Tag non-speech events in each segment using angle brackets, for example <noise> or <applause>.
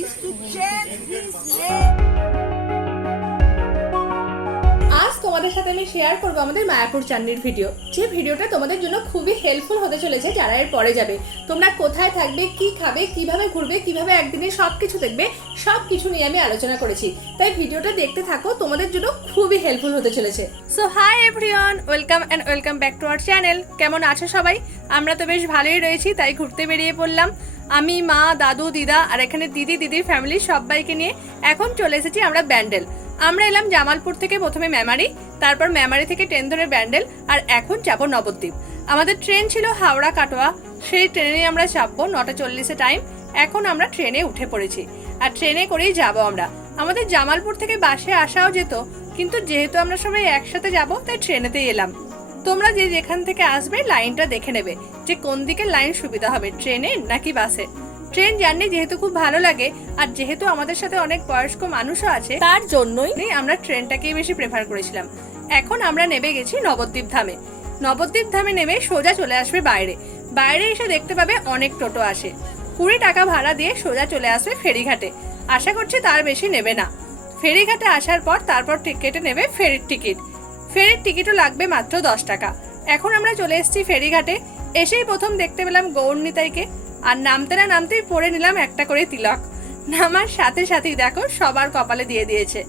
is to change his name. আজ তোমাদের সাথে আমি শেয়ার করব আমাদের মায়াপুর চান্ডির ভিডিও যে ভিডিওটা তোমাদের জন্য খুবই হেল্পফুল হতে চলেছে যারা এর পরে যাবে। তোমরা কোথায় থাকবে কি খাবে কীভাবে ঘুরবে কীভাবে একদিনে সব কিছু দেখবে সব কিছু নিয়ে আমি আলোচনা করেছি। তাই ভিডিওটা দেখতে থাকো তোমাদের জন্য খুবই হেল্পফুল হতে চলেছে। So hi everyone welcome and welcome back to our channel কেমন আছো সবাই? আমরা তো বেশ ভালোই রয়েছি তাই ঘুরতে বেরিয়ে পড়লাম। আমি, মা, দাদু, দিদা আর এখানে দিদি, দিদির ফ্যামিলি সবাইকে নিয়ে এখন চলে এসেছি আমরা ব্যান্ডেল। আমরা এলাম জামালপুর থেকে প্রথমে মেমারি, তারপর মেমারি থেকে ট্রেন ধরে ব্যান্ডেল আর এখন যাব নবদ্বীপ। আমাদের ট্রেন ছিল হাওড়া কাটোয়া, সেই ট্রেনে আমরা চাপবো নটা চল্লিশে টাইম এখন আমরা ট্রেনে উঠে পড়েছি। আর ট্রেনে করেই যাব আমরা। আমাদের জামালপুর থেকে বাসে আসাও যেত, কিন্তু যেহেতু আমরা সবাই একসাথে যাব, তাই ট্রেনেতেই এলাম। তোমরা যে যেখান থেকে আসবে, লাইনটা দেখে নেবে যে কোন দিকে লাইন সুবিধা হবে, ট্রেনে নাকি বাসে। ট্রেন জার্নি যেহেতু খুব ভালো লাগে, আর যেহেতু আমাদের সাথে অনেক বয়স্ক মানুষও আছে, তার জন্যই আমরা ট্রেনটাকেই বেশি প্রেফার করেছিলাম। এখন আমরা নেমে গেছি নবদ্বীপ ধামে। নবদ্বীপ ধামে নেমে সোজা চলে আসবে বাইরে। বাইরে এসে দেখতে পাবে অনেক টোটো আসে। কুড়ি টাকা ভাড়া দিয়ে সোজা চলে আসবে ফেরিঘাটে। আশা করছি তার বেশি নেবে না। ফেরিঘাটে আসার পর তারপর টিকেটে নেবে ফেরির টিকিট। ফেরির টিকিটও লাগবে মাত্র দশ টাকা। এখন আমরা চলে এসেছি ফেরিঘাটে। এসেই প্রথম দেখতে পেলাম গৌরনিতাইকে। আর নামতে না নামতেই পরে নিলাম একটা করে তিলক। নামার সাথে সাথেই দেখো সবার কপালে দিয়ে দিয়েছে।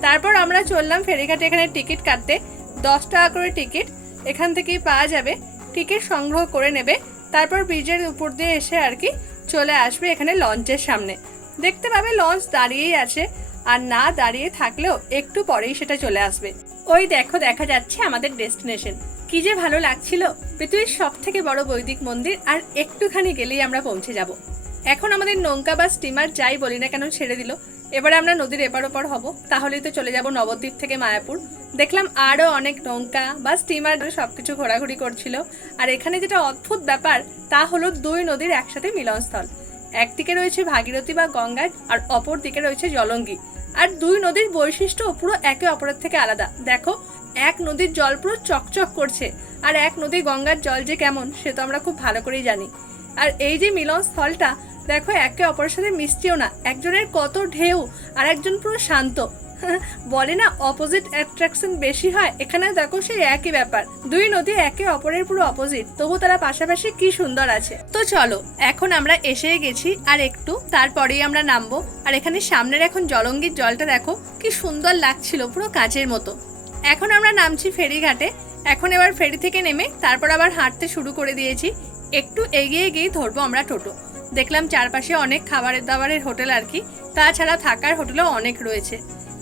তারপর আমরা চললাম ফেরিঘাটে এখানে টিকিট কাটতে। দশ টাকা করে টিকিট। এখান থেকেই পাওয়া যাবে। টিকিট সংগ্রহ করে নেবে। তারপর ব্রিজের উপর দিয়ে এসে আর কি চলে আসবে এখানে লঞ্চের সামনে। দেখতে পাবে লঞ্চ দাঁড়িয়েই আছে। আর না দাঁড়িয়ে থাকলেও একটু পরেই সেটা চলে আসবে। ওই দেখো, দেখা যাচ্ছে আমাদের ডেস্টিনেশন। কি যে ভালো লাগছিল। পৃথিবীর সব থেকে বড় বৈদিক মন্দির আর একটুখানি গেলেই আমরা পৌঁছে যাব। এখন আমাদের নৌকা বা স্টিমার যাই বলি না কেন ছেড়ে দিল। এবারে আমরা নদীর এপার ওপার হব, তাহলেই তো চলে যাব নবদ্বীপ থেকে মায়াপুর। দেখলাম আরও অনেক নৌকা বা স্টিমার সবকিছু ঘোরাঘুরি করছিল। আর এখানে যেটা অদ্ভুত ব্যাপার, তা হলো দুই নদীর একসাথে মিলনস্থল। একদিকে রয়েছে ভাগীরথী বা গঙ্গা, আর অপর দিকে রয়েছে জলঙ্গি। আর দুই নদীর বৈশিষ্ট্য পুরো একে অপরের থেকে আলাদা। দেখো, এক নদীর জল পুরো চকচক করছে, আর এক নদী গঙ্গার জল যে কেমন, সে তো আমরা খুব ভালো করেই জানি। আর এই যে মিলন স্থলটা দেখো, একে অপরের সাথে মিশছেও না। একজনের কত ঢেউ, আর একজন পুরো শান্ত। <laughs> বলে না অপোজিট অ্যাট্রাকশন বেশি হয়। এখানে দেখো সেই একই ব্যাপার। দুই নদী একে অপরের পুরো অপোজিট তবু তারা পাশাপাশি কি সুন্দর আছে। তো চলো, এখন আমরা এসে গেছি আর একটু তারপরেই আমরা নামবো। আর এখানে সামনের এখন জলঙ্গির জলটা দেখো, কি সুন্দর লাগছিল পুরো কাচের মতো। এখন আমরা নামছি ফেরিঘাটে। এখন এবার ফেরি থেকে নেমে তারপর আবার হাঁটতে শুরু করে দিয়েছি। একটু এগিয়ে গিয়েই ধরবো আমরা টোটো। দেখলাম চারপাশে অনেক খাবারের দাবারের হোটেল আর কি। তাছাড়া থাকার হোটেলও অনেক রয়েছে।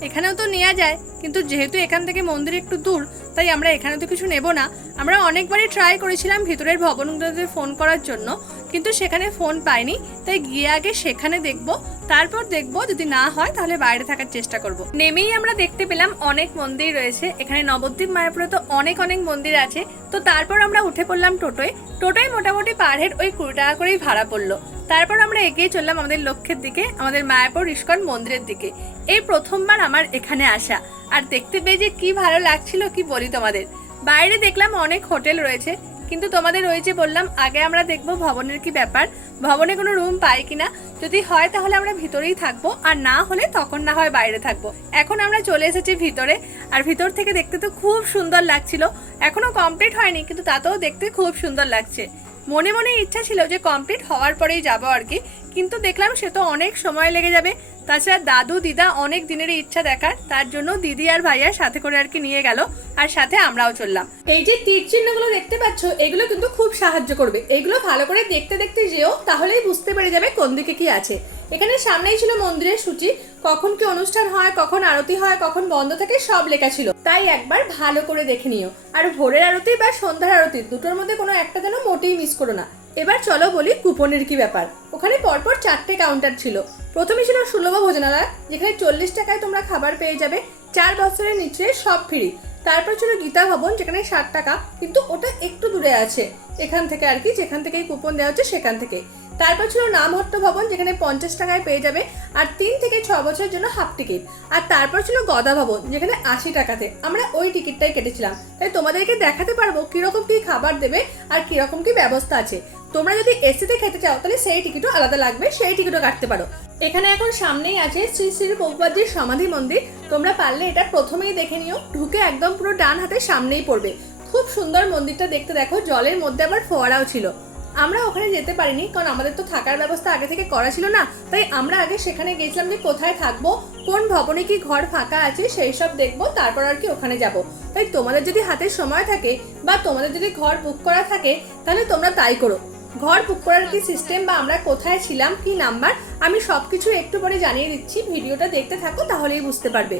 এখানেও তো নেওয়া যায়, কিন্তু যেহেতু এখান থেকে মন্দির একটু দূর, তাই আমরা এখানে তো কিছু নেব না। আমরা অনেকবারই ট্রাই করেছিলাম ভিতরের ভবনগুলোতে ফোন করার জন্য, কিন্তু সেখানে ফোন পাইনি, তাই গিয়ে আগে সেখানে দেখব, তারপর দেখব, যদি না হয় তাহলে বাইরে থাকার চেষ্টা করব। নেমেই আমরা দেখতে পেলাম অনেক মন্দির রয়েছে, এখানে নবদ্বীপ মায়াপুরে তো অনেক অনেক মন্দির আছে, তো তারপর আমরা উঠে পড়লাম টোটোয় টোটোয় মোটামুটি পার হেড ওই কুড়ি টাকা করেই ভাড়া পড়ল। তারপর আমরা এগিয়ে চললাম আমাদের লক্ষ্যের দিকে, আমাদের মায়াপুর ইস্কন মন্দিরের দিকে। এই প্রথমবার আমার এখানে আসা। আর দেখতে পেয়ে যে কি ভালো লাগছিল, কি বলি তোমাদের। বাইরে দেখলাম অনেক হোটেল রয়েছে, কিন্তু তোমাদের ওই যে বললাম, আগে আমরা দেখব ভবনের কি ব্যাপার। ভবনে কোনো রুম পাই কিনা। যদি হয় তাহলে আমরা ভিতরেই থাকব, আর না হলে তখন না হয় বাইরে থাকব। এখন আমরা চলে এসেছি ভিতরে, আর ভিতর থেকে দেখতে তো খুব সুন্দর লাগছিল। এখনও কমপ্লিট হয়নি, কিন্তু তাতেও দেখতে খুব সুন্দর লাগছে। মনে মনে ইচ্ছা ছিল যে কমপ্লিট হওয়ার পরেই যাব আর কি। কিন্তু দেখলাম সে তো অনেক সময় লেগে যাবে। তাছাড়া দাদু, দিদা অনেক দিনেরই ইচ্ছা দেখার, তার জন্য দিদি আর ভাইয়া সাথে করে আর কি নিয়ে গেল, আর সাথে আমরাও চললাম। এই যে তীর চিহ্নগুলো দেখতে পাচ্ছ, এগুলো কিন্তু খুব সাহায্য করবে। এগুলো ভালো করে দেখতে দেখতে যেও, তাহলেই বুঝতে পেরে যাবে কোন দিকে কি আছে। এখানে সামনেই ছিল মন্দিরের সূচি, কখন কি অনুষ্ঠান হয়, কখন আরতি হয়, কখন বন্ধ থাকে, সব লেখা ছিল। তাই একবার ভালো করে দেখে নিও। আর ভোরের আরতি বা সন্ধ্যার আরতি, দুটোর মধ্যে কোনো একটা যেন মোটেই মিস করো না। এবার চলো বলি কুপনের কি ব্যাপার। ওখানে পরপর চারটে কাউন্টার ছিল। প্রথমে ছিল সুলভ ভোজনালয়, যেখানে চল্লিশ টাকায় তোমরা খাবার পেয়ে যাবে। চার বছরের নিচে সব ফ্রি। তারপর ছিল গীতা ভবন, যেখানে ষাট টাকা, কিন্তু ওটা একটু দূরে আছে। এখান থেকে আর কি, যেখান থেকে কুপন দেওয়া হচ্ছে সেখান থেকে। তারপর ছিল নামহট্ট ভবন, যেখানে পঞ্চাশ টাকায় পেয়ে যাবে আর তিন থেকে ছ বছরের জন্য হাফ টিকিট আর তারপর ছিল গদা ভবন, যেখানে আশি টাকাতে। আমরা ওই টিকিটটাই কেটেছিলাম। তাই তোমাদেরকে দেখাতে পারব কীরকম কী খাবার দেবে আর কীরকম কী ব্যবস্থা আছে। তোমরা যদি এসিতে খেতে চাও, তাহলে সেই টিকিটও আলাদা লাগবে, সেই টিকিটও কাটতে পারো। এখানে এখন সামনেই আছে শ্রী শ্রী প্রভুপাদজির সমাধি মন্দির। তোমরা পারলে এটা প্রথমেই দেখে নিও, ঢুকে একদম পুরো ডান হাতে সামনেই পড়বে। খুব সুন্দর মন্দিরটা দেখতে দেখো, জলের মধ্যে আবার ফোয়ারাও ছিল। আমরা ওখানে যেতে পারিনি, কারণ আমাদের তো থাকার ব্যবস্থা আগে থেকে করা ছিল না। তাই আমরা আগে সেখানে গেছিলাম যে কোথায় থাকব, কোন ভবনে কি ঘর ফাঁকা আছে, সেই সব দেখব, তারপর আর কি ওখানে যাব। তাই তোমাদের যদি হাতে সময় থাকে বা তোমাদের যদি ঘর বুক করা থাকে, তাহলে তোমরা তাই করো। ঘর বুক করার কি সিস্টেম বা আমরা কোথায় ছিলাম, কি নাম্বার আমি সবকিছু একটু পরে জানিয়ে দিচ্ছি। ভিডিওটা দেখতে থাকো, তাহলেই বুঝতে পারবে।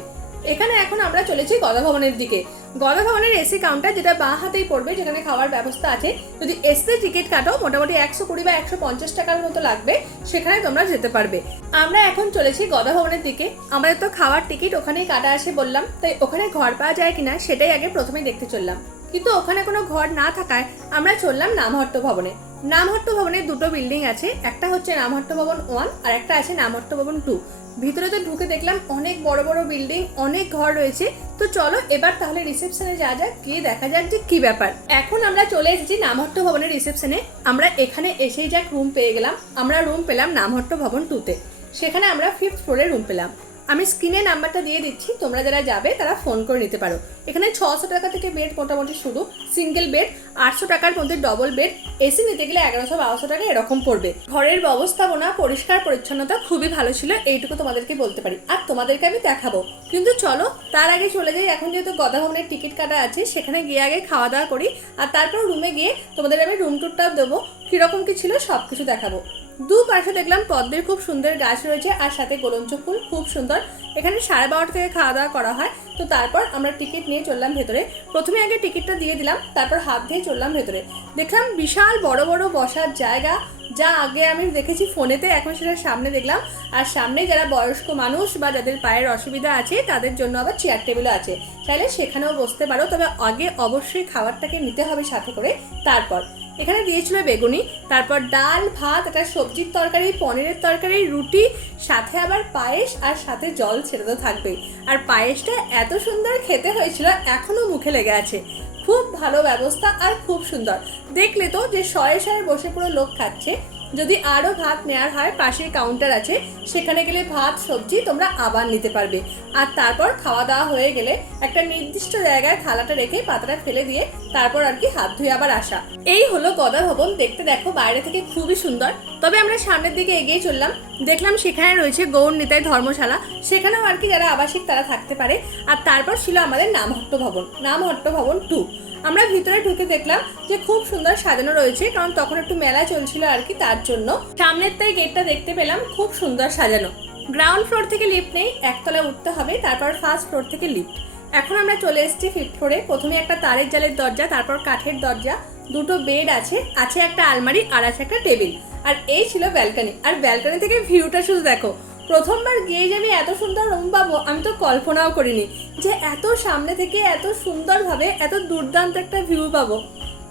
এখানে এখন আমরা চলেছি গদা ভবনের দিকে। গদা ভবনের এসি কাউন্টার যেটা বাঁ হাতেই পড়বে, যেখানে খাওয়ার ব্যবস্থা আছে। যদি এসিতে টিকিট কাটো, মোটামুটি একশো কুড়ি বা একশো পঞ্চাশ টাকার মতো লাগবে, সেখানে তোমরা যেতে পারবে। আমরা এখন চলেছি গদা ভবনের দিকে। আমাদের তো খাওয়ার টিকিট ওখানেই কাটা আছে বললাম, তাই ওখানে ঘর পাওয়া যায় কিনা, সেটাই আগে প্রথমেই দেখতে চললাম। কিন্তু ওখানে কোনো ঘর না থাকায় আমরা চললাম নামহট্ট ভবনে। নামহট্ট ভবনে দুটো বিল্ডিং আছে। একটা হচ্ছে নামহট্ট ভবন ওয়ান আর একটা আছে নামহট্ট ভবন টু। ভিতরে তো ঢুকে দেখলাম অনেক বড় বড় বিল্ডিং, অনেক ঘর রয়েছে। তো চলো এবার তাহলে রিসেপশনে যা যাক, গিয়ে দেখা যাক যে কি ব্যাপার। এখন আমরা চলে এসেছি নামহট্ট ভবনের রিসেপশনে। আমরা এখানে এসেই যাক রুম পেয়ে গেলাম। আমরা রুম পেলাম নামহট্ট ভবন টুতে সেখানে আমরা ফিফথ ফ্লোরে রুম পেলাম। আমি স্ক্রিনে নাম্বারটা দিয়ে দিচ্ছি, তোমরা যারা যাবে তারা ফোন করে নিতে পারো। এখানে ছশো টাকা থেকে বেড মোটামুটি শুরু, সিঙ্গেল বেড, আটশো টাকার মধ্যে ডবল বেড এসি নিতে গেলে এগারোশো বারোশো টাকা এরকম পড়বে। ঘরের ব্যবস্থাপনা, পরিষ্কার পরিচ্ছন্নতা খুবই ভালো ছিল, এইটুকু তোমাদেরকে বলতে পারি। আর তোমাদেরকে আমি দেখাবো। কিন্তু চলো, তার আগে চলে যাই, এখন যেহেতু গদা ভবনের টিকিট কাটা আছে, সেখানে গিয়ে আগে খাওয়া দাওয়া করি, আর তারপর রুমে গিয়ে তোমাদের আমি রুম টুরটাও দেবো, কীরকম কী ছিল সব কিছু দেখাবো। দু পাশে দেখলাম পদ্মের খুব সুন্দর গাছ রয়েছে, আর সাথে গোলঞ্চ ফুল খুব সুন্দর। এখানে সাড়ে বারোটা থেকে খাওয়া দাওয়া করা হয়। তো তারপর আমরা টিকিট নিয়ে চললাম ভেতরে। প্রথমে আগে টিকিটটা দিয়ে দিলাম, তারপর হাত দিয়ে চললাম ভেতরে। দেখলাম বিশাল বড় বড় বসার জায়গা, যা আগে আমি দেখেছি ফোনেতে, এখন সেটা সামনে দেখলাম। আর সামনে যারা বয়স্ক মানুষ বা যাদের পায়ের অসুবিধা আছে, তাদের জন্য আবার চেয়ার টেবিলও আছে। চাইলে সেখানেও বসতে পারো, তবে আগে অবশ্যই খাবারটাকে নিতে হবে সাথে করে। তারপর এখানে দিয়েছিল বেগুনি, তারপর ডাল, ভাত, একটা সবজির তরকারি, পনিরের তরকারি, রুটি, সাথে আবার পায়েস আর সাথে জল ছেড়ে তো থাকবেই। আর পায়েসটা এত সুন্দর খেতে হয়েছিল এখনও মুখে লেগে আছে। খুব ভালো ব্যবস্থা আর খুব সুন্দর। দেখলে তো যে শয়ে শয়ে বসে পুরো লোক খাচ্ছে। যদি আরও ভাত নেওয়ার হয়, পাশের কাউন্টার আছে, সেখানে গেলে ভাত, সবজি তোমরা আবার নিতে পারবে। আর তারপর খাওয়া দাওয়া হয়ে গেলে একটা নির্দিষ্ট জায়গায় থালাটা রেখে পাতাটা ফেলে দিয়ে তারপর আর কি হাত ধুয়ে আবার আসা। এই হলো গদা ভবন, দেখতে দেখো বাইরে থেকে খুবই সুন্দর। তবে আমরা সামনের দিকে এগিয়ে চললাম, দেখলাম সেখানে রয়েছে গৌর নিতাই ধর্মশালা। সেখানেও আর কি যারা আবাসিক তারা থাকতে পারে। আর তারপর ছিল আমাদের নামহট্ট ভবন নামহট্ট ভবন টু আমরা ভিতরে ঢুকে দেখলাম যে খুব সুন্দর সাজানো রয়েছে, কারণ তখন একটু মেলা চলছিল আর কি, তার জন্য। সামনের তাই গেটটা দেখতে পেলাম, খুব সুন্দর সাজানো। গ্রাউন্ড ফ্লোর থেকে লিফট নেই একতলায় উঠতে হবে, তারপর ফার্স্ট ফ্লোর থেকে লিফট এখন আমরা চলে এসেছি ফিফথ ফ্লোরে প্রথমে একটা তারের জালের দরজা, তারপর কাঠের দরজা, দুটো বেড আছে আছে একটা আলমারি আর আছে একটা টেবিল। আর এই ছিল ব্যালকনি আর ব্যালকনি থেকে ভিউটা শুধু দেখো প্রথমবার গিয়ে আমি এত সুন্দর রুম পাবো, আমি তো কল্পনাও করিনি যে এত সামনে থেকে এত সুন্দরভাবে এত দুর্দান্ত একটা ভিউ পাবো।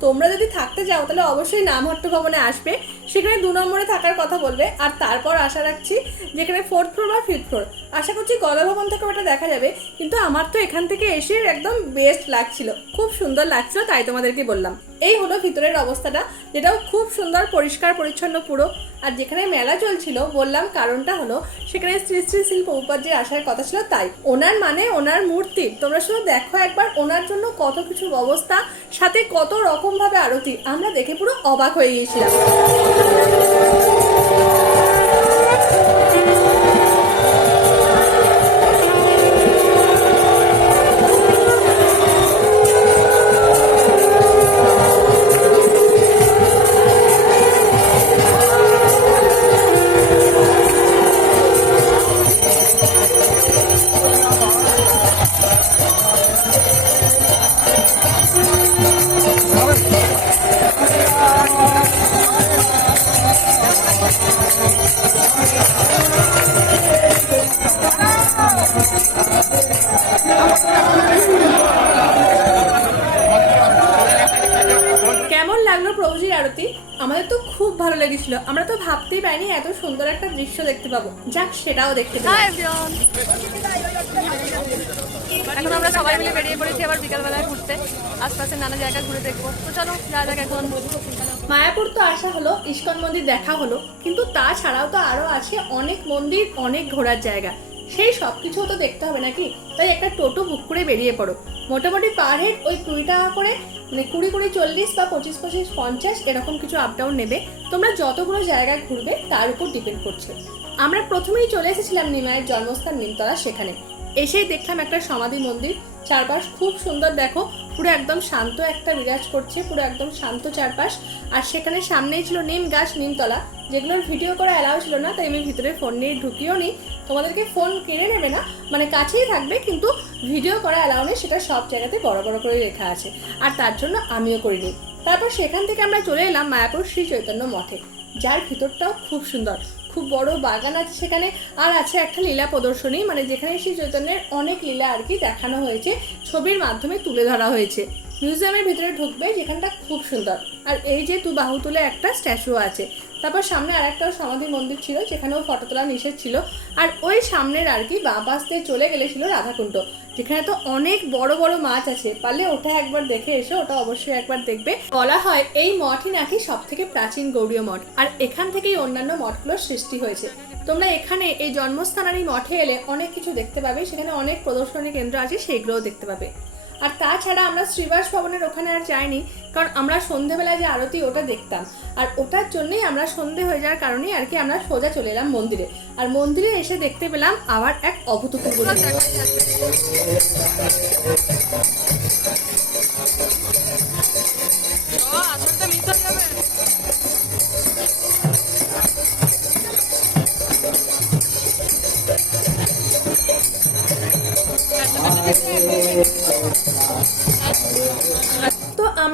তোমরা যদি থাকতে চাও, তাহলে অবশ্যই নামহট্ট ভবনে আসবে। সেখানে দু নম্বরে থাকার কথা বলবে, আর তারপর আশা রাখছি যেখানে ফোর্থ ফ্লোর বা ফিফথ ফ্লোর আশা করছি গদা ভবন থেকে ওটা দেখা যাবে, কিন্তু আমার তো এখান থেকে এসে একদম বেস্ট লাগছিল। খুব সুন্দর লাগছিল, তাই তোমাদেরকে বললাম। এই হলো ভিতরের অবস্থাটা। যেটাও খুব সুন্দর, পরিষ্কার, পরিচ্ছন্ন, পুরো। আর যেখানে মেলা চলছিল, বললাম কারণটা হলো, সেখানে শ্রী শ্রী শিল্প উপাধ্যায় আসার কথা ছিল তাই। ওনার মানে ওনার মূর্তি। তোমরা শুধু দেখো একবার ওনার জন্য কত কিছু অবস্থা, সাথে কত রকমভাবে আরতি। আমরা দেখে পুরো অবাক হয়ে গিয়েছিলাম। কেমন লাগল প্রভুজির আরতি? আমাদের তো খুব ভালো লেগেছিল। আমরা তো ভাবতেই পারিনি এত সুন্দর একটা দৃশ্য দেখতে পাবো। যাক সেটাও দেখতে এখন আমরা সবাই মিলে বেরিয়ে পড়েছি আবার বিকালবেলায় ঘুরতে। আশপাশে নানা জায়গা ঘুরে দেখব। তো চলো যা দেখ এখন। মায়াপুর তো আসা হলো ইস্কন মন্দির দেখা হলো কিন্তু তাছাড়াও তো আরও আছে অনেক মন্দির অনেক ঘোরার জায়গা। সেই সব কিছু তো দেখতে হবে নাকি? তাই একটা টোটো বুক করে বেরিয়ে পড়ো। মোটামুটি পার হেড ওই কুড়ি টাকা করে মানে কুড়ি কুড়ি চল্লিশ বা পঁচিশ পঁচিশ পঞ্চাশ এরকম কিছু আপ ডাউন নেবে। তোমরা যতগুলো জায়গায় ঘুরবে তার উপর ডিপেন্ড করছে। আমরা প্রথমেই চলে এসেছিলাম নিমায়ের জন্মস্থান নিমতলা সেখানে। এসেই দেখলাম একটা সমাধি মন্দির। চারপাশ খুব সুন্দর, দেখো, পুরো একদম শান্ত একটা বিরাজ করছে, পুরো একদম শান্ত চারপাশ। আর সেখানে সামনেই ছিল নিম গাছ নিমতলা। যেগুলোর ভিডিও করা অ্যালাউ ছিল না, তাই আমি ভিতরে ফোন নিয়ে ঢুকিও নি। তোমাদেরকে ফোন কিনে নেবে না মানে কাছেই থাকবে, কিন্তু ভিডিও করা অ্যালাউ নেই, সেটা সব জায়গাতে বড় বড় করে লেখা আছে। আর তার জন্য আমিও করিনি। তারপর সেখান থেকে আমরা চলে এলাম মায়াপুর শ্রী চৈতন্য মঠে, যার ভিতরটাও খুব সুন্দর। খুব বড় বাগান আছে সেখানে, আর আছে একটা লীলা প্রদর্শনী মানে যেখানে শ্রী চৈতন্যের অনেক লীলা আর কি দেখানো হয়েছে, ছবির মাধ্যমে তুলে ধরা হয়েছে। মিউজিয়ামের ভিতরে ঢুকবে, যেখানটা খুব সুন্দর। আর এই যে দু বাহু তুলে একটা স্ট্যাচু আছে তারপর সামনে আর একটা সমাধি মন্দির ছিল যেখানেও ফটো তোলা নিষেধ ছিল। আর ওই সামনের আর কি বা পাশ দিয়ে চলে গেলে ছিল রাধাকুণ্ড। যেখানে তো অনেক বড় বড় মাছ আছে। পারলে ওটা একবার দেখে এসো, ওটা অবশ্যই একবার দেখবে। বলা হয় এই মঠই নাকি সব থেকে প্রাচীন গৌড়ীয় মঠ। আর এখান থেকেই অন্যান্য মঠগুলোর সৃষ্টি হয়েছে। তোমরা এখানে এই জন্মস্থানের এই মঠে এলে অনেক কিছু দেখতে পাবে। সেখানে অনেক প্রদর্শনী কেন্দ্র আছে, সেইগুলোও দেখতে পাবে। আর তাছাড়া আমরা শ্রীবাস ভবনের ওখানে আর যাইনি কারণ আমরা সন্ধেবেলায় যে আরতি ওটা দেখতাম। আর ওটার জন্যেই আমরা সন্ধে হয়ে যাওয়ার কারণেই আর কি আমরা সোজা চলে এলাম মন্দিরে। আর মন্দিরে এসে দেখতে পেলাম আবার এক অভূতপূর্ব মিস হয়ে যাবে?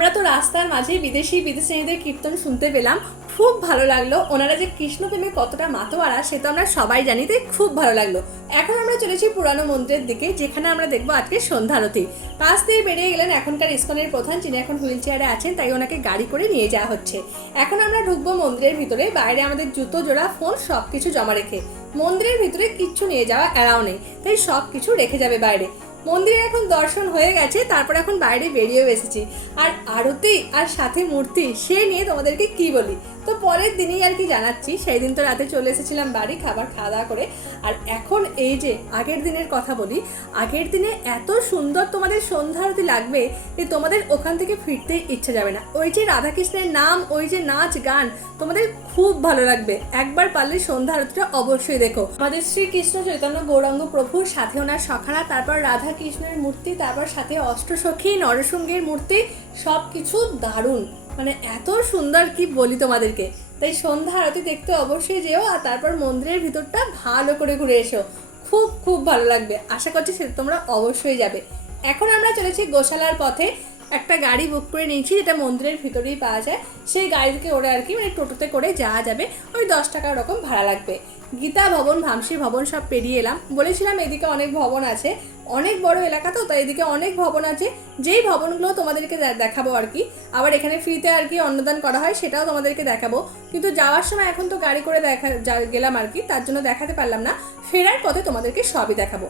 আমরা তো রাস্তার মাঝে বিদেশি বিদেশিদের কীর্তন শুনতে পেলাম, খুব ভালো লাগল। ওনারা যে কৃষ্ণ প্রেমে কতটা মাতোয়ারা, সে তো আমরা সবাই জানি, তাই খুব ভালো লাগল। এখন আমরা চলেছি পুরানো মন্দিরের দিকে, যেখানে আমরা দেখব আজকে সন্ধ্যা আরতি। পাশ দিয়ে বেরিয়ে গেলেন এখনকার ইস্কনের প্রধান, যিনি এখন হুইল চেয়ারে আছেন, তাই ওনাকে গাড়ি করে নিয়ে যাওয়া হচ্ছে। এখন আমরা ঢুকবো মন্দিরের ভিতরে, বাইরে আমাদের জুতো, জোড়া, ফোন সব কিছু জমা রেখে। মন্দিরের ভিতরে কিচ্ছু নিয়ে যাওয়া এলাও নেই, তাই সব কিছু রেখে যাবে বাইরে। মন্দিরে এখন দর্শন হয়ে গেছে, তারপর এখন বাইরে বেরিয়েও এসেছি। আর আরতি আর সাথে মূর্তি, সে নিয়ে তোমাদেরকে কি বলি? তো পরের দিনেই আর কি জানাচ্ছি সেই দিন তো রাতে চলে এসেছিলাম বাড়ি খাবার খাওয়া দাওয়া করে। আর এখন এই যে আগের দিনের কথা বলি, আগের দিনে এত সুন্দর তোমাদের সন্ধ্যা আরতি লাগবে যে তোমাদের ওখান থেকে ফিরতেই ইচ্ছা যাবে না। ওই যে রাধাকৃষ্ণের নাম, ওই যে নাচ গান, তোমাদের খুব ভালো লাগবে। একবার পারলে সন্ধ্যা আরতিটা অবশ্যই দেখো। আমাদের শ্রীকৃষ্ণ চৈতন্য গৌরাঙ্গ প্রভুর সাথে ওনার সখারা তারপর রাধা কৃষ্ণের মূর্তি, তারপর সাথে অষ্টসখী নরসিংহের মূর্তি সব কিছু দারুণ। মানে এত সুন্দর কি বলি তোমাদেরকে। তাই সন্ধ্যা আরতি দেখতে অবশ্যই যেও আর তারপর মন্দিরের ভিতরটা ভালো করে ঘুরে এসো। খুব খুব ভালো লাগবে। আশা করছি সেটা তোমরা অবশ্যই যাবে। এখন আমরা চলেছি গোশালার পথে। একটা গাড়ি বুক করে নিয়েছি, যেটা মন্দিরের ভিতরেই পাওয়া যায়। সেই গাড়ি থেকে ওরা আর কি মানে টোটোতে করে যাওয়া যাবে। ওই দশ টাকা রকম ভাড়া লাগবে। গীতা ভবন, ভামসি ভবন সব পেরিয়ে এলাম। বলেছিলাম এদিকে অনেক ভবন আছে। অনেক বড় এলাকা তো, তাই এদিকে অনেক ভবন আছে। যেই ভবনগুলো তোমাদেরকে দেখাবো আর কি। আবার এখানে ফ্রিতে আর কি অন্নদান করা হয়, সেটাও তোমাদেরকে দেখাবো। কিন্তু যাওয়ার সময় এখন তো গাড়ি করে দেখা গেলাম আর কি, তার জন্য দেখাতে পারলাম না। ফেরার পথে তোমাদেরকে সবই দেখাবো।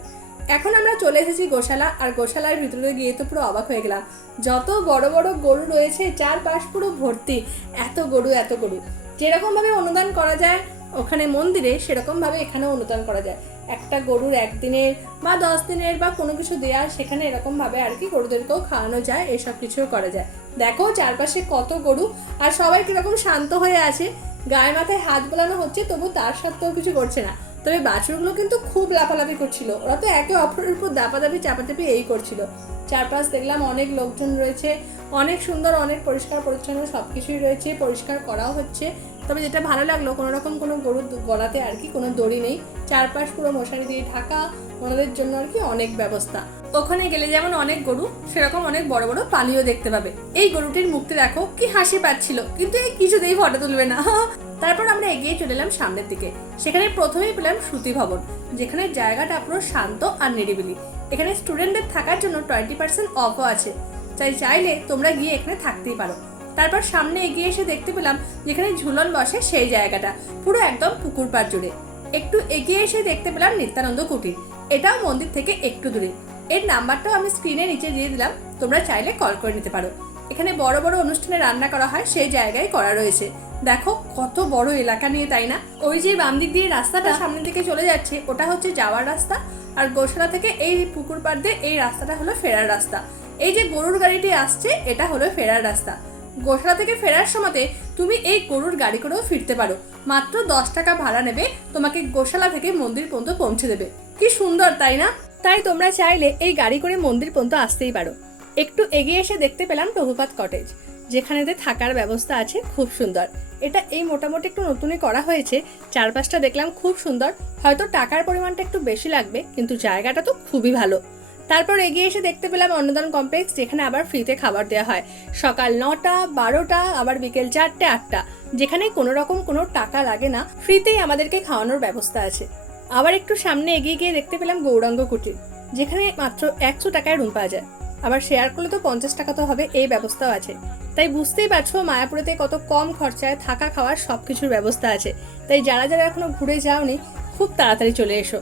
এখন আমরা চলে এসেছি গোশালা, আর গোশালার ভিতরে গিয়ে তো পুরো অবাক হয়ে গেলাম। যত বড় বড় গরু রয়েছে, চারপাশ পুরো ভর্তি। এত গরু এত গরু। যেরকমভাবে অনুদান করা যায়, ওখানে মন্দিরে সেরকমভাবে এখানেও অনুদান করা যায়। একটা গরুর একদিনের বা দশ দিনের বা কোনো কিছু দেওয়া সেখানে এরকমভাবে আর কি গরুদেরকেও খাওয়ানো যায়, এসব কিছুও করা যায়। দেখো চারপাশে কত গরু, আর সবাই কীরকম শান্ত হয়ে আছে। গায়ে মাথায় হাত বোলানো হচ্ছে, তবু তার সত্ত্বেও কিছু করছে না। তবে বাছুরগুলো কিন্তু খুব লাফালাফি করছিল। ওরা তো একে অপরের উপর দাপাদাপি, চাপাচাপি এই করছিল। চারপাশ দেখলাম অনেক লোকজন রয়েছে, অনেক সুন্দর, অনেক পরিষ্কার, পরিচ্ছন্ন সব কিছুই রয়েছে, পরিষ্কার করাও হচ্ছে। তবে যেটা ভালো লাগল কোনো রকম কোনো গরুর গলাতে আর কি কোনো দড়ি নেই। চারপাশ পুরো মশারি দিয়ে ঢাকা, ওনাদের জন্য আর কি অনেক ব্যবস্থা। ওখানে গেলে যেমন অনেক গরু, সেরকম অনেক বড় বড় পালিও দেখতে পাবে। এই গরুটির মুখতে দেখো, কি হাসি পাচ্ছিল। কিন্তু এই কিছুতেই ফটো তুলবে না। <laughs> তারপর আমরা এগিয়ে চলে এলাম সামনের দিকে। সেখানে প্রথমেই পেলাম শ্রুতি ভবন, যেখানে জায়গাটা পুরো শান্ত আর নিরিবিলি। এখানে স্টুডেন্টদের থাকার জন্য টোয়েন্টি পার্সেন্ট অফও আছে। তাই চাইলে তোমরা গিয়ে এখানে থাকতেই পারো। তারপর সামনে এগিয়ে এসে দেখতে পেলাম যেখানে ঝুলন বসে সেই জায়গাটা, পুরো একদম পুকুর পাড় জুড়ে। একটু এগিয়ে এসে দেখতে পেলাম নিত্যানন্দ কুটির, এটাও মন্দির থেকে একটু দূরে। এর নাম্বারটাও আমি স্ক্রিনে নিচে দিয়ে দিলাম, তোমরা চাইলে কল করে নিতে পারো। এখানে বড় বড় অনুষ্ঠানে রান্না করা হয়, সেই জায়গায় করা রয়েছে। দেখো, কত বড় এলাকা নিয়ে, তাই না? ওই যে বাম দিক দিয়ে রাস্তাটা সামনে থেকে চলে যাচ্ছে, ওটা হচ্ছে যাওয়ার রাস্তা। আর গোশালা থেকে এই পুকুর পাড় দিয়ে এই রাস্তাটা হলো ফেরার রাস্তা। এই যে গরুর গাড়িটি আসছে, এটা হলো ফেরার রাস্তা। গোশালা থেকে ফেরার সময়তে তুমি এই গরুর গাড়ি করেও ফিরতে পারো। মাত্র দশ টাকা ভাড়া নেবে, তোমাকে গোশালা থেকে মন্দির পর্যন্ত পৌঁছে দেবে। কি সুন্দর, তাই না? তাই তোমরা চাইলে এই গাড়ি করে মন্দির পর্যন্ত আসতেই পারো। একটু এগিয়ে এসে দেখতে পেলাম প্রভুপাত কটেজ, যেখানেতে থাকার ব্যবস্থা আছে খুব সুন্দর। এটা এই মোটামুটি একটু নতুনই করা হয়েছে, চারপাশটা দেখলাম খুব সুন্দর, হয়তো টাকার পরিমাণটা একটু বেশি লাগবে, কিন্তু জায়গাটা তো খুবই ভালো। তারপর এগিয়ে এসে দেখতে পেলাম অন্নদান কমপ্লেক্স, যেখানে আবার ফ্রিতে খাবার দেওয়া হয়। সকাল নটা, বারোটা, আবার বিকেল চারটে, আটটা, যেখানে কোনো রকম কোনো টাকা লাগে না, ফ্রিতেই আমাদেরকে খাওয়ানোর ব্যবস্থা আছে। আবার একটু সামনে এগিয়ে গিয়ে দেখতে পেলাম গৌরাঙ্গ কুটির, যেখানে মাত্র একশো টাকায় রুম পাওয়া যায়। আবার শেয়ার করলে তো পঞ্চাশ টাকা তো হবে, এই ব্যবস্থাও আছে। তাই বুঝতেই পারছ মায়াপুরেতে কত কম খরচায় থাকা খাওয়ার সব কিছুর ব্যবস্থা আছে। তাই যারা যারা এখনও ঘুরে যাওনি, খুব তাড়াতাড়ি চলে এসো।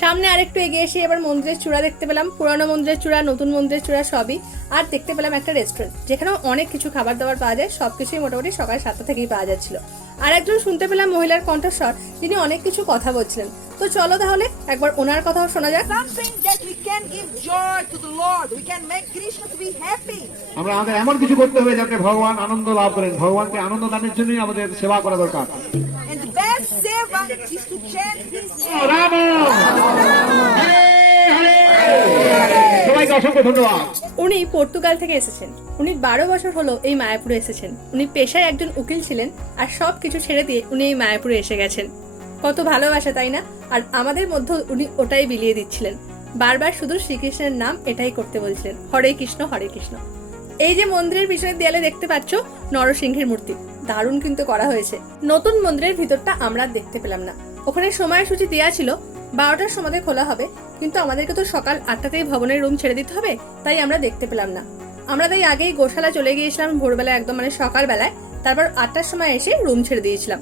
সামনে আরেকটু এগিয়ে এসে এবার মন্দিরের চূড়া দেখতে পেলাম, পুরানো মন্দিরের চূড়া, নতুন মন্দিরের চূড়া সবই। আর দেখতে পেলাম একটা রেস্টুরেন্ট যেখানেও অনেক কিছু খাবার দাবার পাওয়া যায় সব কিছুই মোটামুটি সকাল সাতটা থেকেই পাওয়া যাচ্ছিল। আর একজন শুনতে পেলাম মহিলার কণ্ঠস্বর তিনি অনেক কিছু কথা বলছিলেন। তো চলো তাহলে একবার ওনার কথাও শোনা যাক. আমরা আমাদের এমন কিছু করতে হবে যাতে ভগবান আনন্দ লাভ করেন। ভগবানকে আনন্দ দানের জন্যই আমাদের সেবা করা দরকার। হরে সবাইকে অসংখ্য ধন্যবাদ। উনি পর্তুগাল থেকে এসেছেন। উনি বারো বছর হলো এই মায়াপুরে এসেছেন। উনি পেশায় একজন উকিল ছিলেন আর সব কিছু ছেড়ে দিয়ে উনি এই মায়াপুরে এসে গেছেন। কত ভালোবাসা, তাই না? আর আমাদের মধ্যে উনি ওটাই বিলিয়ে দিচ্ছিলেন। বারবার শুধু শ্রীকৃষ্ণের নাম এটাই করতে বলছিলেন, হরে কৃষ্ণ হরে কৃষ্ণ। এই যে মন্দিরের পিছনের দেয়ালে দেখতে পাচ্ছ, নরসিংহের মূর্তি। দারুণ কিন্তু করা হয়েছে। নতুন মন্দিরের ভিতরটা আমরা দেখতে পেলাম না। ওখানে সময়সূচি দেওয়া ছিল, বারোটার সময় খোলা হবে, কিন্তু আমাদেরকে তো সকাল আটটাতেই ভবনের রুম ছেড়ে দিতে হবে, তাই আমরা দেখতে পেলাম না। আমরা তাই আগেই গোশালা চলে গিয়েছিলাম ভোরবেলা একদম মানে সকালবেলায়। তারপর আটটার সময় এসে রুম ছেড়ে দিয়েছিলাম।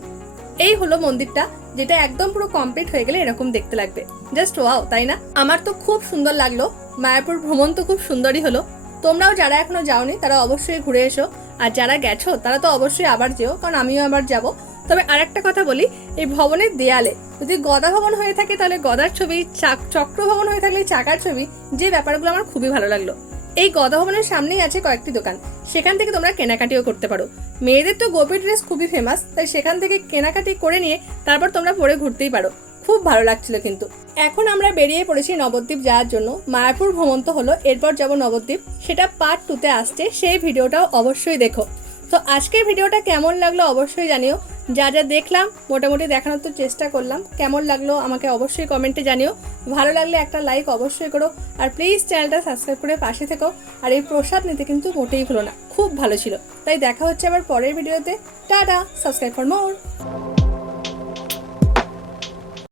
এই হলো মন্দিরটা, যেটা একদম পুরো কমপ্লিট হয়ে গেলে এরকম দেখতে লাগবে। জাস্ট ওয়াও তাই না? আমার তো খুব সুন্দর লাগল। মায়াপুর ভ্রমণ তো খুব সুন্দরই হলো। তোমরাও যারা এখনও যাওনি, তারা অবশ্যই ঘুরে এসো। আর যারা গেছো, তারা তো অবশ্যই আবার যেও, কারণ আমিও আবার যাব। তবে আরেকটা কথা বলি, এই ভবনের দেয়ালে, যদি গদা ভবন হয়ে থাকে, তাহলে গদার ছবি চাক- চক্র ভবন হয়ে থাকলে চাকার ছবি, যে ব্যাপারগুলো আমার খুবই ভালো লাগল। এই গদা ভবনের সামনেই আছে কয়েকটি দোকান। সেখান থেকে তোমরা কেনাকাটিও করতে পারো। মেয়েদের তো গোপী ড্রেস খুবই ফেমাস তাই সেখান থেকে কেনাকাটি করে নিয়ে তারপর তোমরা পরে ঘুরতেই পারো। খুব ভালো লাগছিল কিন্তু। এখন আমরা বেরিয়ে পড়েছি নবদ্বীপ যাওয়ার জন্য। মায়াপুর ভ্রমণ তো হলো, এরপর যাব নবদ্বীপ। সেটা পার্ট টুতে আসছে, সেই ভিডিওটাও অবশ্যই দেখো। তো আজকের ভিডিওটা কেমন লাগল অবশ্যই জানিও। যা যা দেখলাম, মোটামুটি দেখানোর তো চেষ্টা করলাম। কেমন লাগল আমাকে অবশ্যই কমেন্টে জানিও। ভালো লাগলে একটা লাইক অবশ্যই করো। আর প্লিজ চ্যানেলটা সাবস্ক্রাইব করে পাশে থেকো। আর এই প্রসাদ নিতে কিন্তু মোটেই ভুলো না, খুব ভালো ছিল। তাই দেখা হচ্ছে আবার পরের ভিডিওতে টাটা সাবস্ক্রাইব ফর মোর